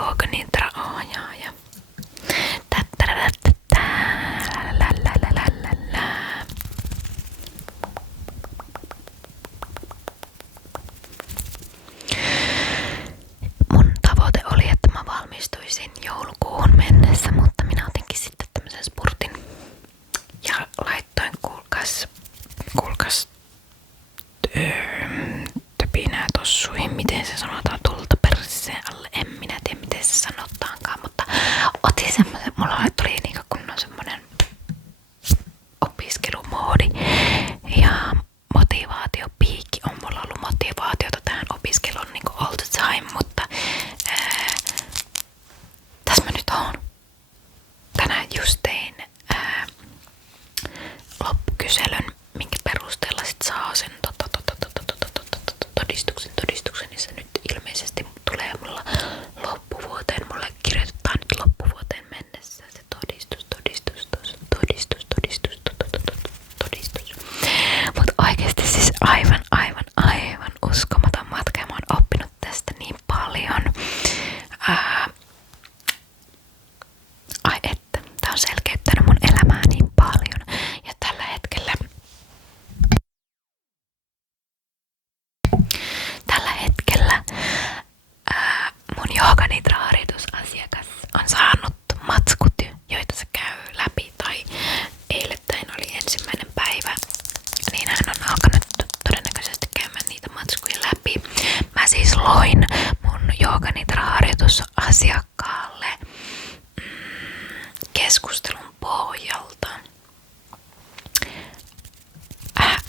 jooganitra-ohjaaja. Mun tavoite oli, että mä valmistuisin joulukuuhun mennessä, mutta minä otinkin sitten tämmöisen spurtin ja laittoin kuulkaas töpinää tossuihin, miten se sanotaan, tulta perseen alle, en minä tiedä miten se sanotaankaan, mutta otin semmoisen, mulla tuli niinku kunnon semmonen opiskelumoodi ja motivaatiopiikki on mulla ollut motivaatiota tähän opiskeluun niinku all the time, mutta tässä mä nyt oon. Tänään just tein loppukyselyn, minkä perusteella sit saa sen todistuksen, niin se nyt ilmeisesti tulee mulla loppuvuoteen. Mulle kirjoitetaan nyt loppuvuoteen mennessä se todistus. Mut oikeesti siis aivan uskomaton matka ja mä oon oppinut tästä niin paljon. Ai että, tää on selkeyttänyt mun elämää niin paljon. Ja tällä hetkellä mun jooganitra-harjoitusasiakas on saanut matskut, joita se käy läpi, tai eilettäin oli ensimmäinen päivä, niin hän on alkanut todennäköisesti käymään niitä matskuja läpi. Mä siis loin mun jooganitra-harjoitusasiakkaalle keskustelun pohjalta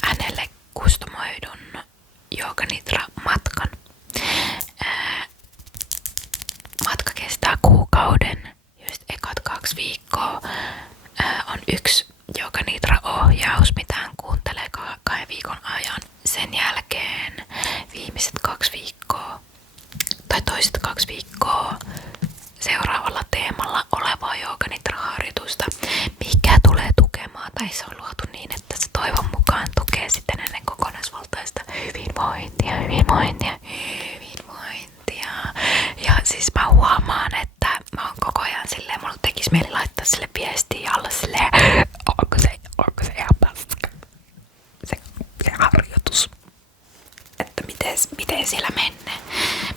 hänelle kustomoidun jooganitra-matkan. Matka kestää kuukauden, joista ekat 2 viikkoa on yksi jooganitra-ohjaus, mitä hän kuuntelee 2 viikon ajan. Sen jälkeen viimeiset 2 viikkoa tai toiset 2 viikkoa seuraavalla teemalla olevaa jooganitra-harjoitusta, mikä tulee tukemaan, tai se on luotu niin, että se toivon mukaan tukee sitten ennen kokonaisvaltaista hyvinvointia. Ja siis mä huomaan, että mä oon koko ajan silleen, mulla tekis mieli laittaa sille viestiä ja olla silleen, onko se ihan paska, se harjoitus, että miten siellä menee.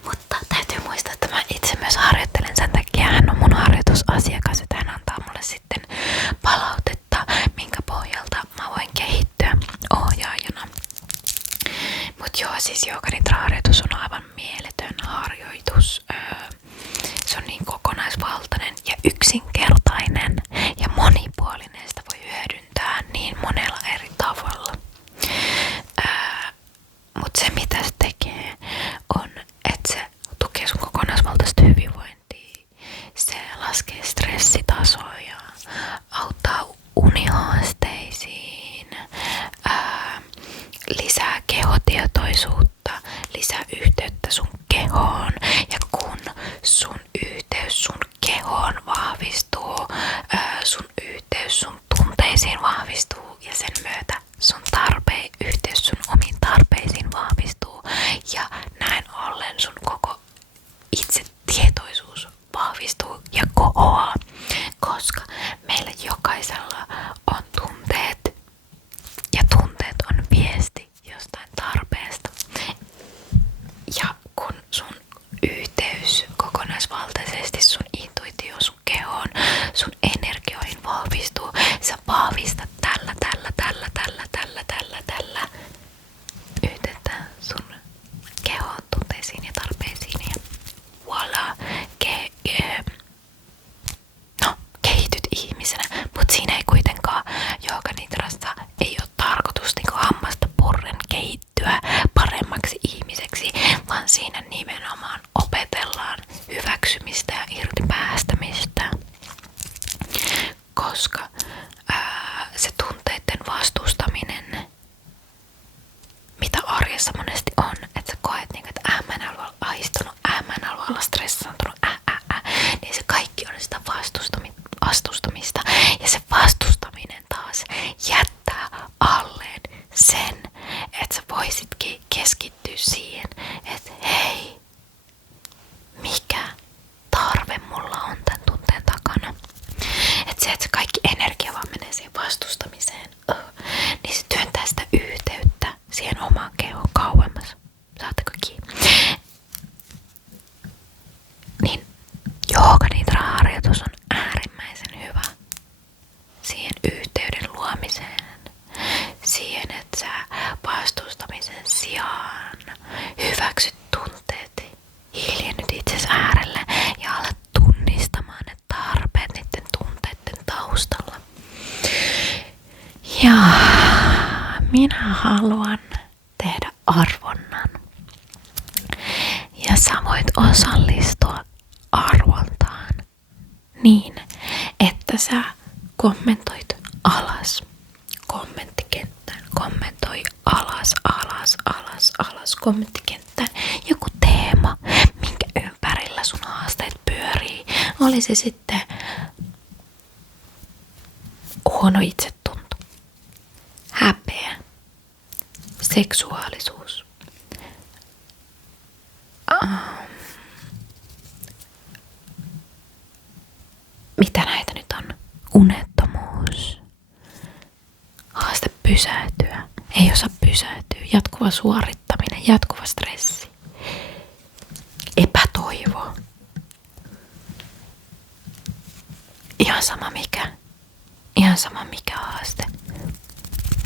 Mutta täytyy muistaa, että mä itse myös harjoittelen, sen takia hän on mun harjoitusasiakas, että hän antaa mulle sitten palautetta, minkä pohjalta mä voin kehittyä ohjaajana. Mut joo, siis jooganitra-harjoitus on aivan mieletön harjoitus. Se on niin kokonaisvaltainen ja yksinkertainen ja monipuolinen. Sitä voi hyödyntää niin monella eri tavalla. Mut se mitä se tekee on, että se tukee sun kokonaisvaltaista hyvinvointia. Se laskee stressitasoja, auttaa unihaasteisiin, lisää kehotietoisuutta, lisää yhteyttä sun kehoon. Ja kun sun yhteys sun kehoon vahvistuu, sun yhteys sun tunteisiin vahvistuu ja sen myötä sun yhteys sun omiin tarpeisiin vahvistuu. Ja näin ollen sun koko itsetietoisuus vahvistuu ja kohoaa, koska meillä jokaisella on tunteet ja tunteet on viesti jostain tarpeesta. Ja kun sun yhteys kokonaisvaltaisesti sun intuitio, sun kehoon, sun energioihin vahvistuu, sä vahvistat tällä yhteyttä sun kehoon, tunteisiin ja tarpeisiin ja voila, kehityt ihmisenä, mut siinä ei kuitenkaan jooganitrasta ei ole tarkoitus niinku hammasta purren kehittyä paremmaksi ihmiseksi, vaan siinä nimenomaan opetellaan hyväksymistä ja irti päästämistä, koska se tunteiden vastustaminen, mitä arjessa monesti on, että sä koet niinku, että mä en halua ahistunut, mä en halua olla stressaantunut, niin se kaikki on sitä vastustamista. Ja se vastustaminen taas jättää alleen sen, että sä voisitkin keskittyä siihen, että hei, mikä Jooganidraharjoitus on äärimmäisen hyvä siihen yhteyden luomiseen, siihen, että sä vastustamisen sijaan hyväksyt tunteet, hiljennyt itsesi äärelle ja alat tunnistamaan ne tarpeet niiden tunteiden taustalla. Ja minä haluan tehdä arvonnan. Ja sä voit osallistua arvontaan niin, että sä kommentoit alas kommenttikenttään. Kommentoi alas kommenttikenttään joku teema, minkä ympärillä sun haasteet pyörii. Oli se sitten huono itsetunto, häpeä, seksuaalisuus, mitä näitä nyt on? Unettomuus, haaste pysähtyä, ei osaa pysähtyä, jatkuva suorittaminen, jatkuva stressi, epätoivo, ihan sama mikä haaste.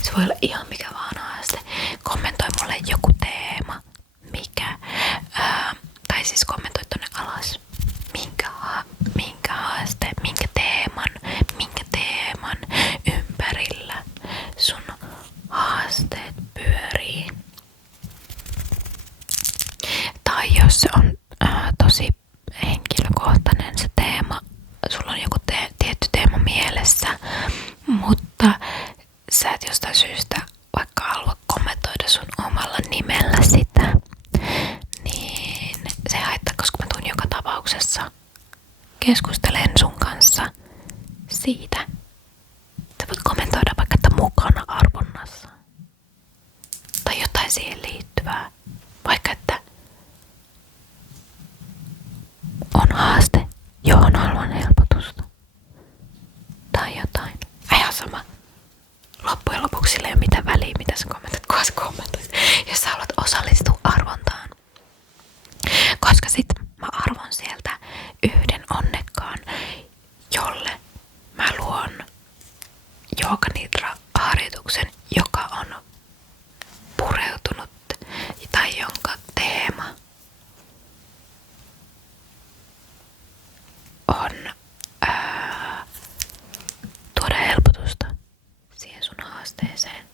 Se voi olla ihan mikä vaan haaste. Kommentoi mulle joku teema, tai siis kommentoi tonne alas, minkä haaste, minkä teeman ympärillä sun haasteet pyörii. Tai jos se on tosi henkilökohtainen se teema, sulla on joku tietty teema mielessä, mutta sä et jostain syystä vaikka halua kommentoida sun omalla nimellä sitä, niin se ei haittaa, koska mä tuun joka tapauksessa keskustelen sun kanssa siitä. Sä voit kommentoida vaikka, että mukana arvonnassa. Tai jotain siihen liittyvää. Vaikka, että on haaste, johon haluan helpotusta. Tai jotain. Ihan sama. Loppujen lopuksi sillä ei ole mitään väliä, mitä sä kommentoit, kunhan sä kommentoit. Jos sä haluat osallistua arvontaan. Koska sit mä arvon sieltä yhden onnekkaan, jolle mä luon Jooganidra-harjoituksen, joka on pureutunut tai jonka teema on tuoda helpotusta siihen sun haasteeseen.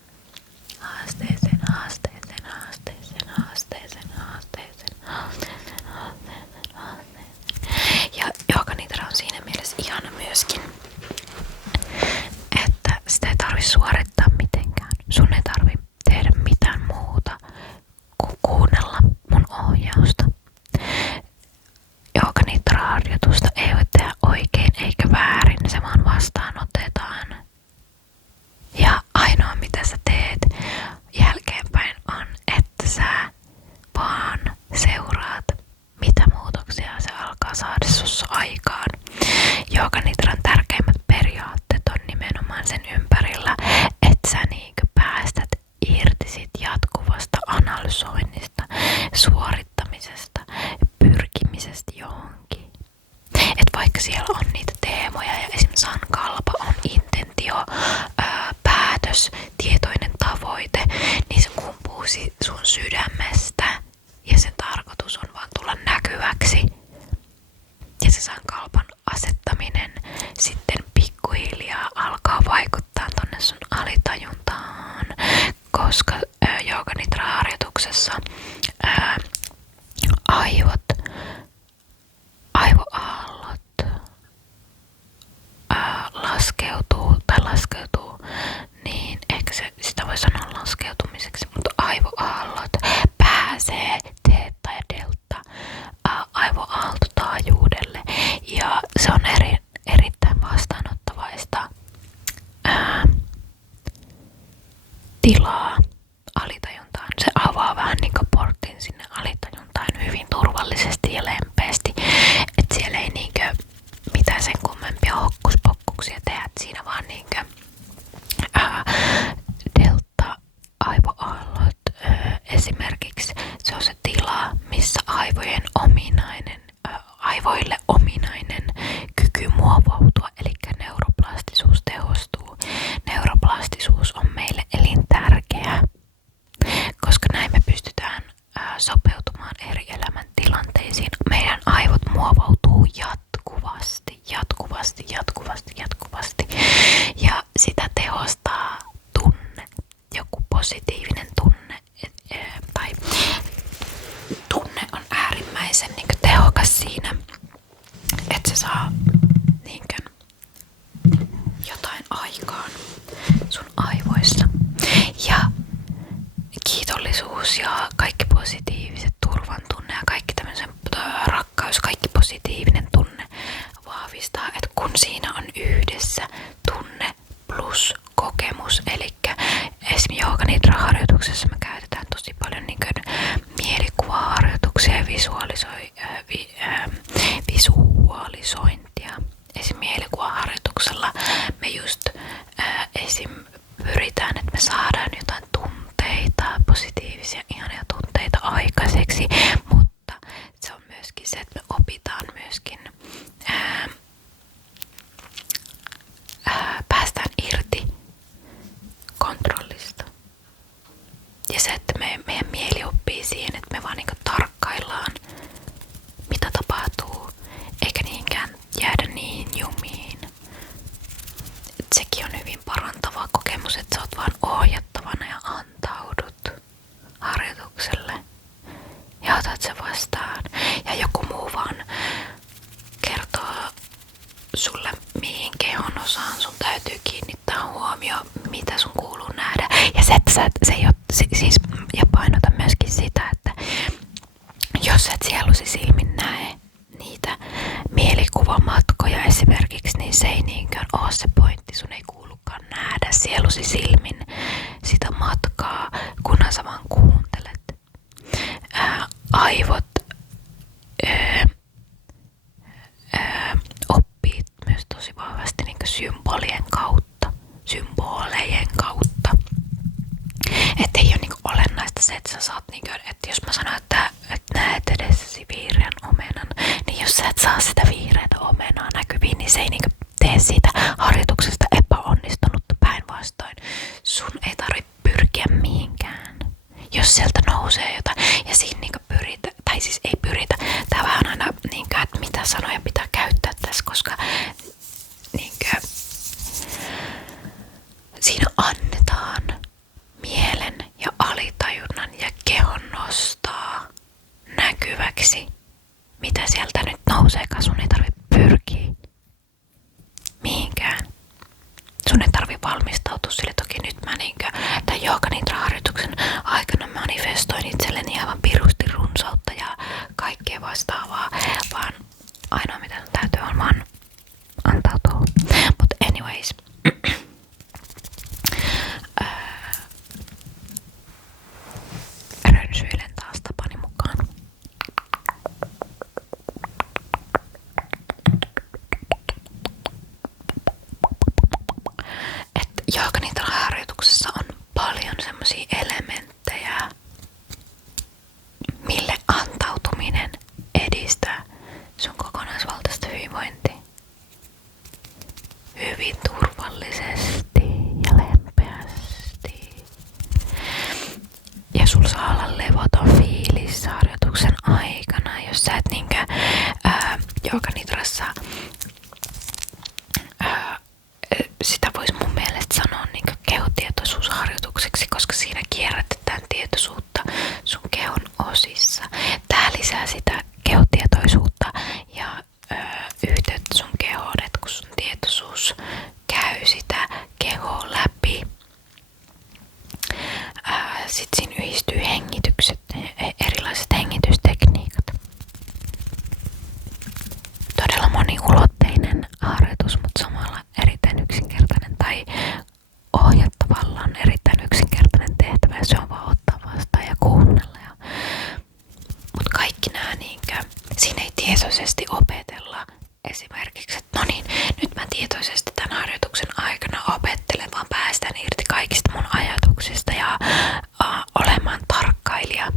Ja Jooganidra on siinä mielessä ihana myöskin, että sitä ei tarvi suorittaa mitenkään. Sun ei tarvi tehdä mitään muuta kuin kuunnella mun ohjausta. Jooganidra-harjoitusta ei voi tehdä oikein eikä väärin, se vaan vastaanotetaan. Ja ainoa mitä sä teet jälkeenpäin on, että sä vaan seuraat, mitä muutoksia se alkaa saada sussa aikaan. Jooganidran tärkeimmät periaatteet on nimenomaan sen ympärillä, että sä niinkö päästät irti sit jatkuvasta analysoinnista, suorittamisesta ja pyrkimisestä johonkin. Et vaikka siellä on niitä teemoja ja esimerkiksi sankalpa on intentio, päätös, tietoinen tavoite, niin se kumpuu sun sydämestä ja sen tarkoitus on vaan tulla näkyväksi. Ja se sankalpan asettaminen sitten pikkuhiljaa alkaa vaikuttaa tonne sun alitajuntaan, koska Jooganidra-harjoituksessa aivoaallot laskeutuu, niin ehkä sitä voi sanoa laskeutumiseksi, mutta aivoaallot pääsee teetta ja delta aivoaaltotaajuudelle ja se on erittäin vastaanottavaista tilaa alitajuntaan. Se avaa vähän niin kuin portin sinne alitajuntaan hyvin turvallisesti ja lempeästi, että siellä ei niinkö mitään sen kummempia hokkuspokkuksia tehdä, siinä vaan niinkö delta aivoaallot esimerkiksi se on se tila, missä aivoille ominainen muovautua, eli neuroplastisuus tehostuu. Neuroplastisuus on meille elintärkeää, koska näin me pystytään sopeutumaan eri elämäntilanteisiin. Meidän aivot muovautuu jatkuvasti. Ja sitä tehostaa tunne, joku positiivinen tunne. Tai tunne on äärimmäisen tehokas siinä, että se saa jotain aikaan sun aivoissa. Ja kiitollisuus ja kaikki positiiviset, turvan tunne ja kaikki tämmöisen rakkaus, kaikki positiivinen tunne vahvistaa, että kun siinä on yhdessä tunne plus kokemus, eli esimerkiksi jooga-nidra-harjoituksessa me käytetään tosi paljon mielikuvaharjoituksia ja visualisointia. Esim. Mielikuvaharjoituksella me just esim. Pyritään, että me saadaan jotain tunteita, positiivisia, ihania tunteita aikaiseksi, mutta se on myöskin se, että me opitaan myöskin päästään irti kontrollista. Ja se, että meidän mieli oppii siihen, että me vaan tarkkaillaan, mitä tapahtuu, eikä niinkään jäädä niin jumiin. Et sekin on hyvin parantava kokemus, että sä oot vaan ohjattavana ja antaudut harjoitukselle ja otat se vastaan. Ja joku muu vaan kertoo sulle, mihin kehon osaan sun täytyy kiinnittää huomioon, mitä sun kuuluu nähdä. Ja se, että ja painota myöskin sitä, että jos et sielusi silmin näe niitä mielikuvamatkoja esimerkiksi, niin se ei niinkään ole se pointti. Sun ei kuulukaan nähdä sielusi silmin sitä matkaa, kunhan sä vaan kuuntelet. Aivot oppii myös tosi vahvasti symbolejen kautta. Että ei ole olennaista se, että sä saat, että jos mä sanon, että näet edessäsi vihreän omenan, niin jos sä et saa sitä vihreätä omenaa näkyviin, niin se ei tee siitä harjoituksesta epäonnistunutta. Päinvastoin. Sun ei tarvitse pyrkiä mihinkään. Jos sieltä nousee jotain, ja siinä pyritä, tai siis ei pyritä, tää vähän aina, että mitä sanoja pitää käyttää tässä, koska siinä annetaan mielen ja alitajunnan ja kehon nostaa näkyväksi, mitä sieltä nyt nouseekaan. Sun ei tarvitse pyrkiä mihinkään. Sun ei tarvitse valmistautua sille. Toki nyt mä tämän jooga-nidra-harjoituksen aikana manifestoin itselleni aivan pirusti runsautta ja kaikkea vastaavaa, vaan ainoa mitä sun täytyy on vaan antautua. But anyways. Rönsyilen taas tapani mukaan. Että jooga-nidra-harjoituksessa on paljon semmosia elementtejä, mille antautuminen edistää sun kokonaisvaltaista hyvinvointia. Hyvin turvallisesti ja lempeästi. Ja sulla saa olla levoton fiilis harjoituksen aikana, jos sä et jooga-nidrassa sitä vois mun mielestä sanoa kehotietoisuusharjoitukseksi, koska siinä kierrätetään tietoisuutta sun kehon osissa. Tää lisää sitä kehotietoisuutta ja yhteyttä sun kehoon, että kun sun tietoisuus käy sitä kehoa läpi. Sitten siinä yhdistyy hengitykset, erilaiset hengitystekniikat. Todella moniulotteinen harjoitus, mutta samalla erittäin yksinkertainen tai ohjattavallaan erittäin yksinkertainen tehtävä. Ja se on vaan ottaa vastaan ja kuunnella. Mutta kaikki nämä siinä ei tietoisesti opetella esimerkiksi, että no niin, nyt mä tietoisesti tämän harjoituksen aikana opettelen, vaan päästään irti kaikista mun ajatuksista ja olemaan tarkkailija.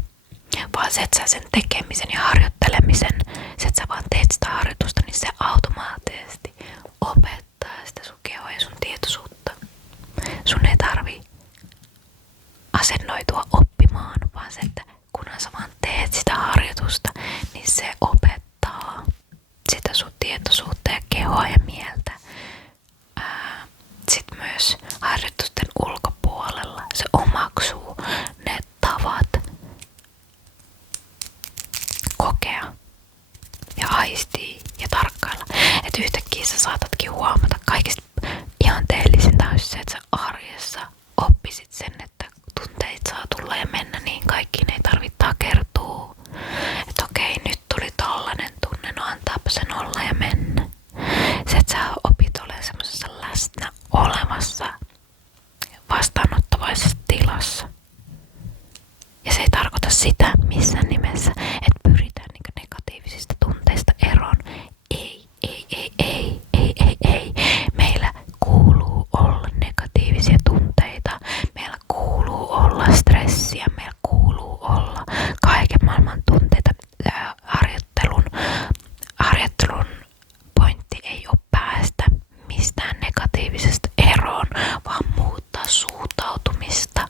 Vaan se, että sä sen tekemisen ja harjoittelemisen, se, että sä vaan teet sitä harjoitusta, niin se automaattisesti sun tietoisuutta ja kehoa ja mieltä. Sitten myös harjoitusten ulkopuolella se omaksuu ne tavat kokea ja aistii ja tarkkailla. Että yhtäkkiä sä saatatkin huomata kaikista ihanteellisinta olisi se, että sä arjessa oppisit sen, että tunteet saa tulla ja mennä, niin kaikkiin ei tarvitse takertua. Että okei, nyt tuli tollanen tunne, no antaapa sen olla ja mennä. Se, että sä opit olemaan semmosessa läsnä olevassa vastaanottavaisessa tilassa. Ja se ei tarkoita sitä missään nimessä, että pyritään niin negatiivisista tunteista eroon. Ei. Meillä kuuluu olla negatiivisia tunteita. Meillä kuuluu olla stressiä. Meillä kuuluu olla kaiken maailman tunteita. Harjoittelun pointti ei ole päästä mistään negatiivisesta eroon, vaan muuttaa suhtautumista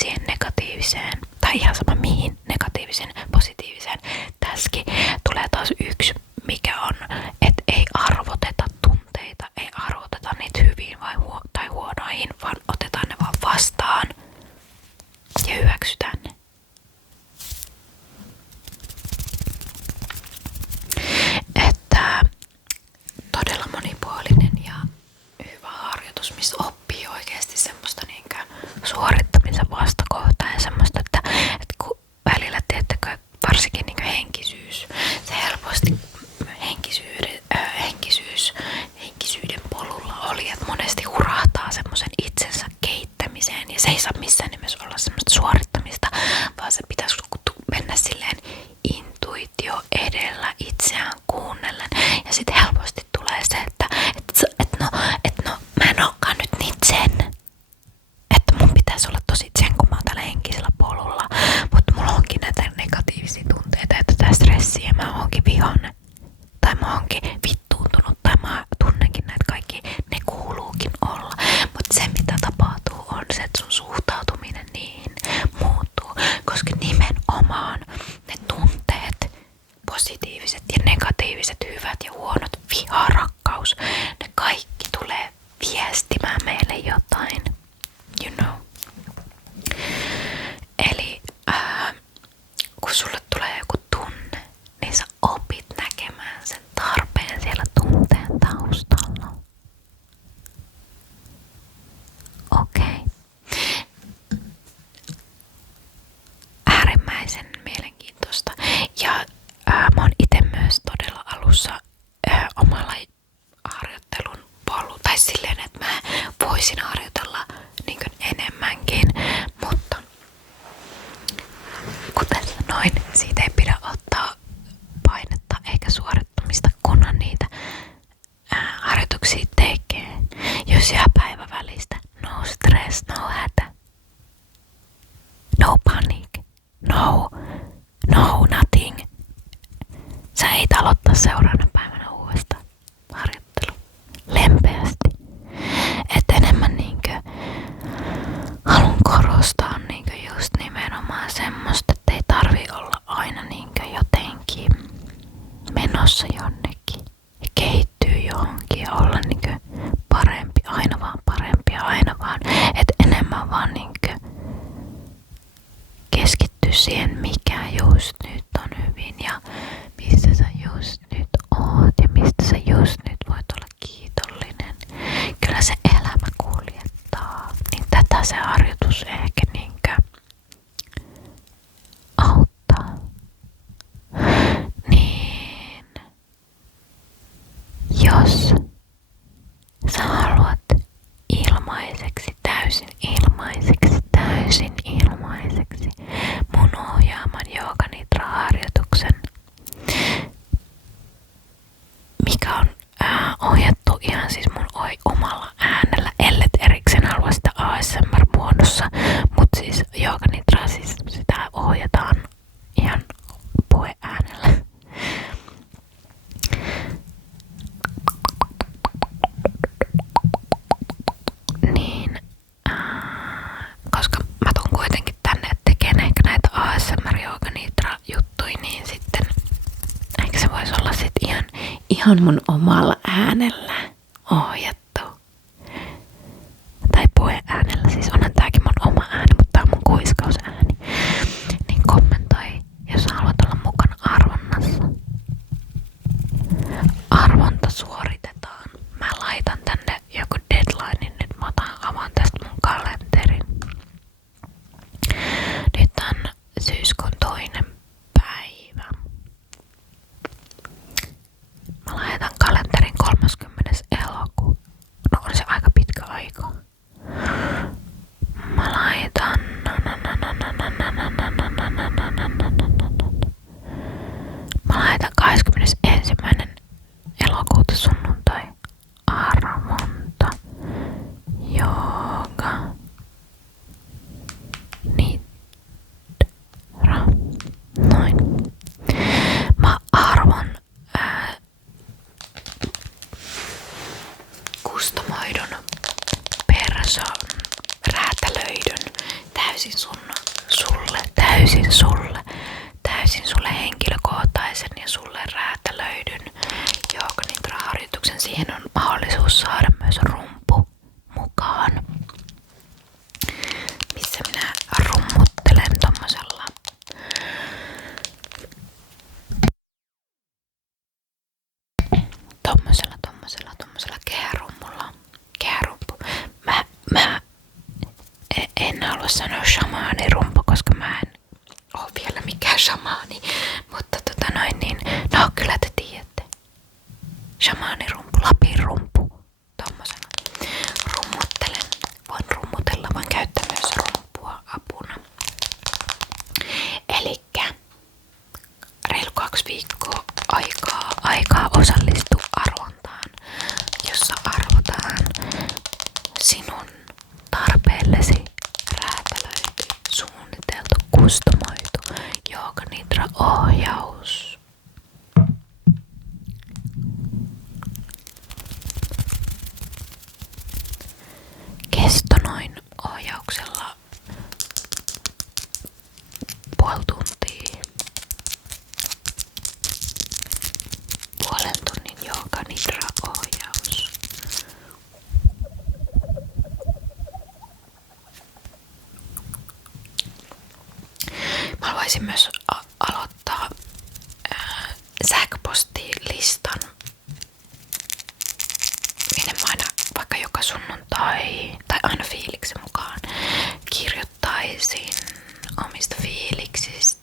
siihen negatiiviseen, tai ihan sama mihin negatiiviseen, positiiviseen. Tässäkin tulee taas yksi, mikä on, että ei arvoteta tunteita, ei arvoteta niitä hyviin tai huonoihin, vaan otetaan ne vaan vastaan ja hyväksytään ne. Että todella monipuolinen ja hyvä harjoitus, missä oppii oikeasti semmoista niinkö suorittamisen vastakohtaa ja semmoista, että kun välillä tiedättekö, varsinkin niinkö henkisyys, se helposti henkisyyden polulla oli, että monesti hurahtaa semmoisen itsensä kehittämiseen ja se ei saa missään nimessä olla semmoista suorittamista, vaan se pitäisi mennä silleen intuitio edellä itseään kuunnellen ja sitten helposti tulee se, että mä en olekaan nyt niin zen, että mun pitäisi olla tosi zen, kun mä oon tällä henkisellä polulla, mutta mulla onkin näitä negatiivisia tunteita, että tää stressiä, mä oonkin vihainen tai mä oonkin vittuuntunut tai mä tunnenkin näitä kaikki, ne kuuluukin olla, mutta se mitä tapahtuu on se, että sun suhtautuminen niihin muuttuu, koska nimenomaan ne tunteet, positiiviset ja negatiiviset, hyvät ja huonot, viha, rakkaus, ne kaikki tulee viestimään meille jotain, you know. Eli kun sulle tulee joku tunne, niin sä opit näkemään sen tarpeen siellä tunteen taustalla. Okei. Äärimmäisen mielenkiintoista. Ja mä oon ite myös todella alussa omalla harjoittelun polu, tai silleen, että mä voisin harjoitella niin kuin enemmänkin, mutta kuten sanoin, siitä ei pidä ottaa painetta eikä suorittamista, kunhan niitä harjoituksia tekee. Jos jää päivän välistä, no stress, no hätä, no panic, no nothing. Sä et aloittaa seuraavana päivänä uudestaan harjoittelu lempeästi. Et enemmän niinkö haluan korostaa niinkö just nimenomaan semmoista, että ei tarvi olla aina niinkö jotenkin menossa jonnekin ja kehittyy johonkin ja olla niinkö parempi, aina vaan, et enemmän vaan niinkö keskittyy siihen, mikä just nyt on hyvin ja mistä sä just nyt oot ja mistä sä just nyt voit olla kiitollinen. Kyllä se elämä kuljettaa, niin tätä se harjoitus ehkä niinkö auttaa. Niin, jos sä haluat täysin ilmaiseksi mun ohjaaman Jooga Nidra-harjoituksen, mikä on ohjattu ihan siis mun omalla äänellä, ellet erikseen halua sitä ASMR-muodossa, mutta siis Jooga Nidra, siis sitä ohjataan ihan puheäänellä. Niin, koska mä tuun kuitenkin tänne tekemään ehkä näitä ASMR Jooga Nidra juttuja, niin sitten ehkä se voisi olla sit ihan ihan mun omalla äänellä ohjattu. Tai puheäänellä, siis onhan tääkin mun oma ääni, mutta tää on mun kuiskausääni. Niin kommentoi, jos haluat olla mukana arvonnassa. Arvonta suoritetaan. Mä laitan tänne joku deadline, nyt mä avaan tästä mun kalenterin. Nyt on syyskuun 2. päivä. Mä laitan kalenterin 30. elokuuta. No on se aika pitkä aika. Mä laitan... Mä laitan 21. elokuuta sunnuntai arvonta jooga nidra. Noin. Mä arvon kustomoidun persoon räätälöidyn täysin sulle henkilökohtaisen ja sulle räätälöidyn Jooga Nidra harjoituksen. Siihen on mahdollisuus saada myös rumpu mukaan, missä minä rummuttelen tommosella kehärummulla. Mä en halua sanoa shamaanirumpu, koska mä en oo vielä mikään shamaani, mutta no kyllä te tiedätte. Shamaanirumpu, Lapin rumpu, tommosena. Voin rummutella, voin käyttää myös rumpua apuna. Elikkä reilu 2 viikkoa aikaa osallistua arvontaan, jossa arvotaan sinun tarpeellesi räätälöity, suunniteltu, kustomoitu Jooga Nidra ohjaus. Kesto noin ohjauksella 0,5 tuntia. 0,5 tunnin Jooga Nidra ohjaus. Mä haluaisin myös aloittaa sähköpostilistan, minne mä aina vaikka joka sunnuntai tai aina fiiliksen mukaan kirjoittaisin omista fiiliksistä